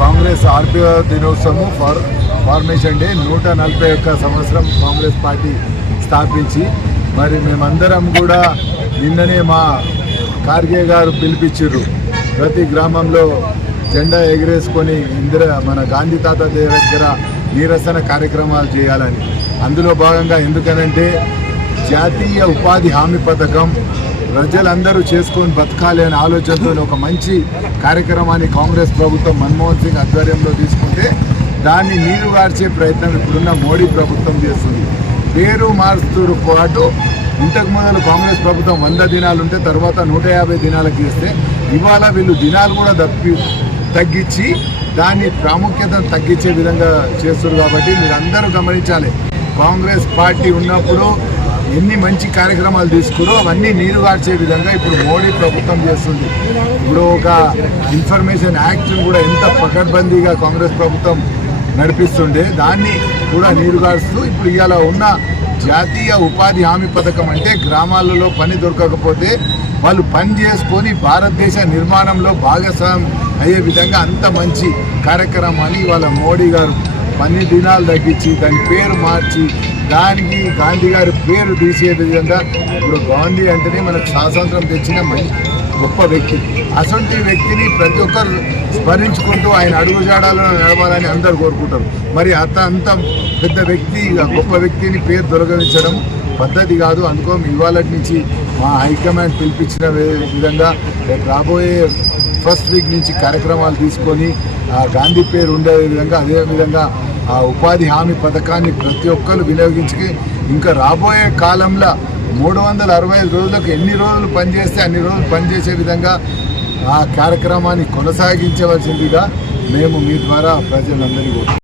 Congress RPO దినోత్సవం ఫార్ formation day. నూట నలభై ఒక్క సంవత్సరం కాంగ్రెస్ పార్టీ స్థాపించి మరి మేమందరం కూడా నిన్ననే మా ఖార్గే గారు పిలిపించారు ప్రతి గ్రామంలో జెండా ఎగిరేసుకొని ఇందిర మన గాంధీ తాత దగ్గర నిరసన కార్యక్రమాలు చేయాలని. అందులో భాగంగా ఎందుకనంటే జాతీయ ఉపాధి హామీ పథకం ప్రజలందరూ చేసుకొని బతకాలి అనే ఆలోచనతో ఒక మంచి కార్యక్రమాన్ని కాంగ్రెస్ ప్రభుత్వం మన్మోహన్ సింగ్ ఆధ్వర్యంలో తీసుకుంటే దాన్ని నీరు గార్చే ప్రయత్నం ఇప్పుడున్న మోడీ ప్రభుత్వం చేస్తుంది. పేరు మారుస్తూ పాటు ఇంతకు మొదలు కాంగ్రెస్ ప్రభుత్వం వంద దినాలు ఉంటే తర్వాత నూట యాభై దినాలకు ఇస్తే ఇవాళ వీళ్ళు దినాలు కూడా తప్పి తగ్గించి దాన్ని ప్రాముఖ్యతను తగ్గించే విధంగా చేస్తున్నారు కాబట్టి మీరు అందరూ గమనించాలి. కాంగ్రెస్ పార్టీ ఉన్నప్పుడు ఎన్ని మంచి కార్యక్రమాలు తీసుకురో అవన్నీ నీరు గార్చే విధంగా ఇప్పుడు మోడీ ప్రభుత్వం చేస్తుంది. ఇప్పుడు ఒక ఇన్ఫర్మేషన్ యాక్ట్ కూడా ఎంత పకడ్బందీగా కాంగ్రెస్ ప్రభుత్వం నడిపిస్తుండే దాన్ని కూడా నీరు గారుస్తూ ఇప్పుడు ఇవాళ ఉన్న జాతీయ ఉపాధి హామీ పథకం అంటే గ్రామాలలో పని దొరకకపోతే వాళ్ళు పని చేసుకొని భారతదేశ నిర్మాణంలో భాగస్వామ్యం అయ్యే విధంగా అంత మంచి కార్యక్రమాన్ని ఇవాళ మోడీ గారు పని దినాలు తగ్గించి దాని పేరు మార్చి దానికి గాంధీ గారి పేరు తీసే విధంగా ఇప్పుడు గాంధీ అంటేనే మనకు స్వాతంత్రం తెచ్చిన మంచి గొప్ప వ్యక్తి. అసొంటి వ్యక్తిని ప్రతి ఒక్కరు స్మరించుకుంటూ ఆయన అడుగుజాడాలను నడవాలని అందరు కోరుకుంటారు. మరి అంత అంత పెద్ద వ్యక్తి గొప్ప వ్యక్తిని పేరు దొరకవించడం పద్ధతి కాదు. అందుకో ఇవాళ నుంచి మా హైకమాండ్ పిలిపించిన విధంగా రాబోయే ఫస్ట్ వీక్ నుంచి కార్యక్రమాలు తీసుకొని ఆ గాంధీ పేరు ఉండే విధంగా అదే విధంగా ఆ ఉపాధి హామీ పథకాన్ని ప్రతి ఒక్కరు వినియోగించి ఇంకా రాబోయే కాలంలో మూడు వందల అరవై ఐదు రోజులకు ఎన్ని రోజులు పనిచేస్తే అన్ని రోజులు పనిచేసే విధంగా ఆ కార్యక్రమాన్ని కొనసాగించవలసిందిగా మేము మీ ద్వారా ప్రజలందరికీ